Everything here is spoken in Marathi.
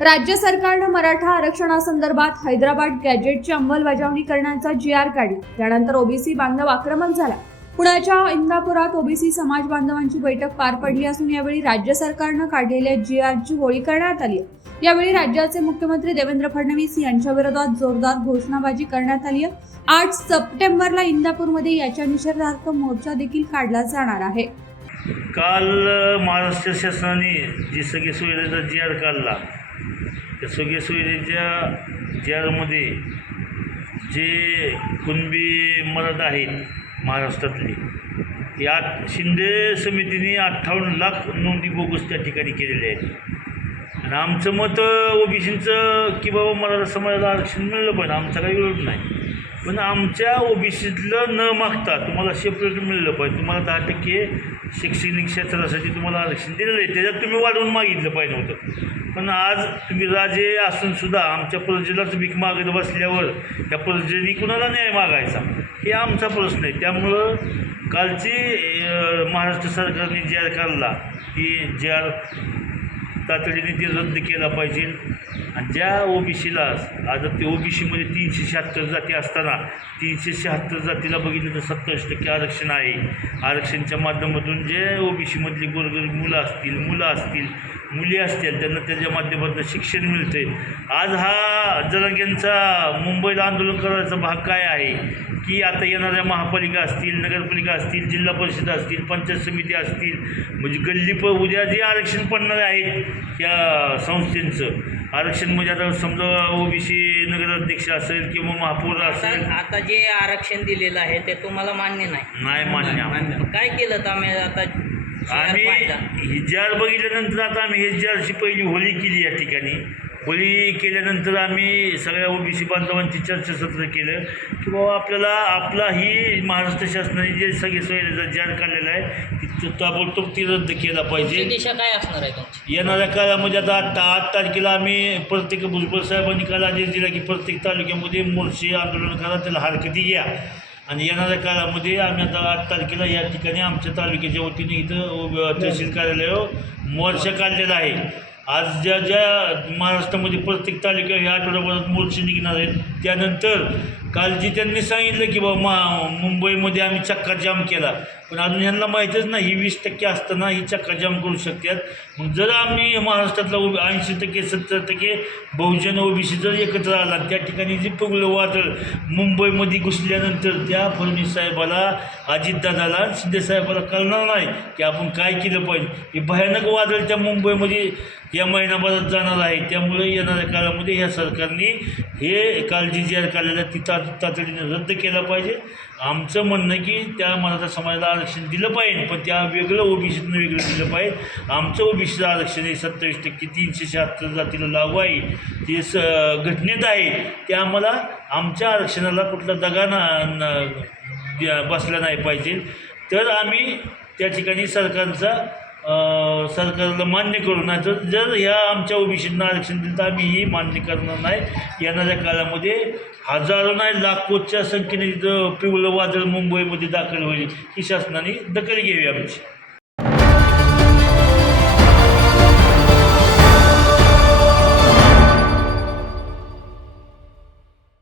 राज्य सरकारनं मराठा आरक्षणासंदर्भात हैदराबाद गॅजेटची अंमलबजावणी करण्याचा जी.आर. काढला. त्यानंतर ओबीसी बांधव आक्रमक झाला. पुण्याच्या इंदापुरात ओबीसी समाज बांधवांची बैठक पार पडली असून यावेळी राज्य सरकारनं काढलेल्या जी.आर.ची होळी करण्यात आली. यावेळी राज्याचे मुख्यमंत्री देवेंद्र फडणवीस यांच्या विरोधात जोरदार घोषणाबाजी करण्यात आली. 8 सप्टेंबरला इंदापूरमध्ये याच्या निषेधार्थ मोर्चा देखील काढला जाणार आहे. काल महाराष्ट्र शासनाने जी सगळे सुविधेचा जी.आर. काढला, त्या सगळे सुविधेच्या जी.आरमध्ये जे कुणबी मराठा आहेत महाराष्ट्रातले, या शिंदे समितीने 58 लाख नोंदी बोगस त्या ठिकाणी केलेल्या आहेत. आणि आमचं मत ओबीसीचं की बाबा मराठा समाजाला आरक्षण मिळलं पाहिजे, आमचा काही विरोध नाही. पण आमच्या ओबीसीतलं न मागता तुम्हाला सेपरेट मिळलं पाहिजे. तुम्हाला 10% शैक्षणिक क्षेत्रासाठी तुम्हाला आरक्षण दिलेलं आहे, त्याच्यात तुम्ही वाढवून मागितलं पाहिजे होतं. पण आज तुम्ही राजे असूनसुद्धा आमच्या प्रजेलाच भीक मागत बसल्यावर त्या प्रजेने कुणाला न्याय मागायचा, हे आमचा प्रश्न आहे. त्यामुळं कालची महाराष्ट्र सरकारने जी.आर. काढला की जी.आर. तातडीने ते रद्द केला पाहिजे. आणि ज्या ओबीसीला आज ते ओबीसीमध्ये 376 जाती असताना 376 जातीला बघितलं तर 27% आरक्षण आहे. आरक्षणच्या माध्यमातून जे ओबीसीमधली गोरगरीब मुलं असतील, मुली असतील, त्यांना त्याच्या माध्यमातून शिक्षण मिळतं आहे. आज हा जरांगेंचा मुंबईला आंदोलन करायचा भाग काय आहे की आता येणाऱ्या महापालिका असतील, नगरपालिका असतील, जिल्हा परिषद असतील, पंचायत समिती असतील, म्हणजे उद्या जे आरक्षण पडणारे आहेत त्या संस्थेचं आरक्षण, म्हणजे आता समजा ओबीसी नगराध्यक्ष असेल किंवा महापौर असेल. आता जे आरक्षण दिलेलं आहे ते तुम्हाला मान्य नाही मान्य. काय केलं तर आम्ही ही जी.आर. बघितल्यानंतर आता आम्ही हे जी.आर.ची पहिली होळी केली. या ठिकाणी होळी केल्यानंतर आम्ही सगळ्या ओबीसी बांधवांची चर्चासत्र केलं की बाबा आपला ही महाराष्ट्र शासनाने जे सगळे सोयीचा जी.आर. काढलेला आहे ती ताबडतोब ती रद्द केला पाहिजे. दिशा काय असणार आहे तुमची येणाऱ्या काळामध्ये आता 8 तारखेला आम्ही प्रत्येक भुजबळ साहेबांनी काल आदेश दिला की प्रत्येक तालुक्यामध्ये मोर्चे आंदोलन करा, त्याला हरकती घ्या. आणि येणाऱ्या काळामध्ये आम्ही आता 8 तारखेला या ठिकाणी आमच्या तालुक्याच्या वतीने इथं तहसील कार्यालयावर मोर्चा काढलेला आहे. आज ज्या महाराष्ट्रामध्ये प्रत्येक तालुक्यात ह्या आठवड्याभरात मोर्चे निघणार आहेत. त्यानंतर काल जी त्यांनी सांगितलं की बाबा मुंबईमध्ये आम्ही चक्काजाम केला, पण अजून ह्यांना माहीतच नाही ही 20% असताना ही चक्काजाम करू शकतात. मग जर आम्ही महाराष्ट्रातला 80% 70% बहुजन ओबीसी जर एकत्र आला, त्या ठिकाणी जे पगलं वादळ मुंबईमध्ये घुसल्यानंतर त्या फडणवीस साहेबाला, अजितदादाला, शिंदे साहेबाला कळणार नाही की आपण काय केलं पाहिजे. हे भयानक वादळ त्या मुंबईमध्ये या महिनाभरात जाणार आहे. त्यामुळे येणाऱ्या काळामध्ये ह्या सरकारने हे काल जी जी.आर. काढलेलं ती तातडीने रद्द केला पाहिजे. आमचं म्हणणं की त्या मराठा समाजाला आरक्षण दिलं पाहिजे, पण त्या वेगळं ओबीसीतनं वेगळं दिलं पाहिजे. आमचं ओबीसीचं आरक्षण हे 27% 376 जातीला लागू आहे, ते घटनेत आहे. ते आम्हाला आमच्या आरक्षणाला कुठला दगा बसला नाही पाहिजे. तर आम्ही त्या ठिकाणी सरकारला मान्य करू. नाही तर जर ह्या आमच्या ओबीसींना आरक्षण दिलं तर आम्ही ही मान्य करणार नाही. येणाऱ्या काळामध्ये हजारो नाही लाखोच्या संख्येने पिवळं वादळ मुंबईमध्ये दाखल होईल, ही शासनाने दखल घ्यावी आमची.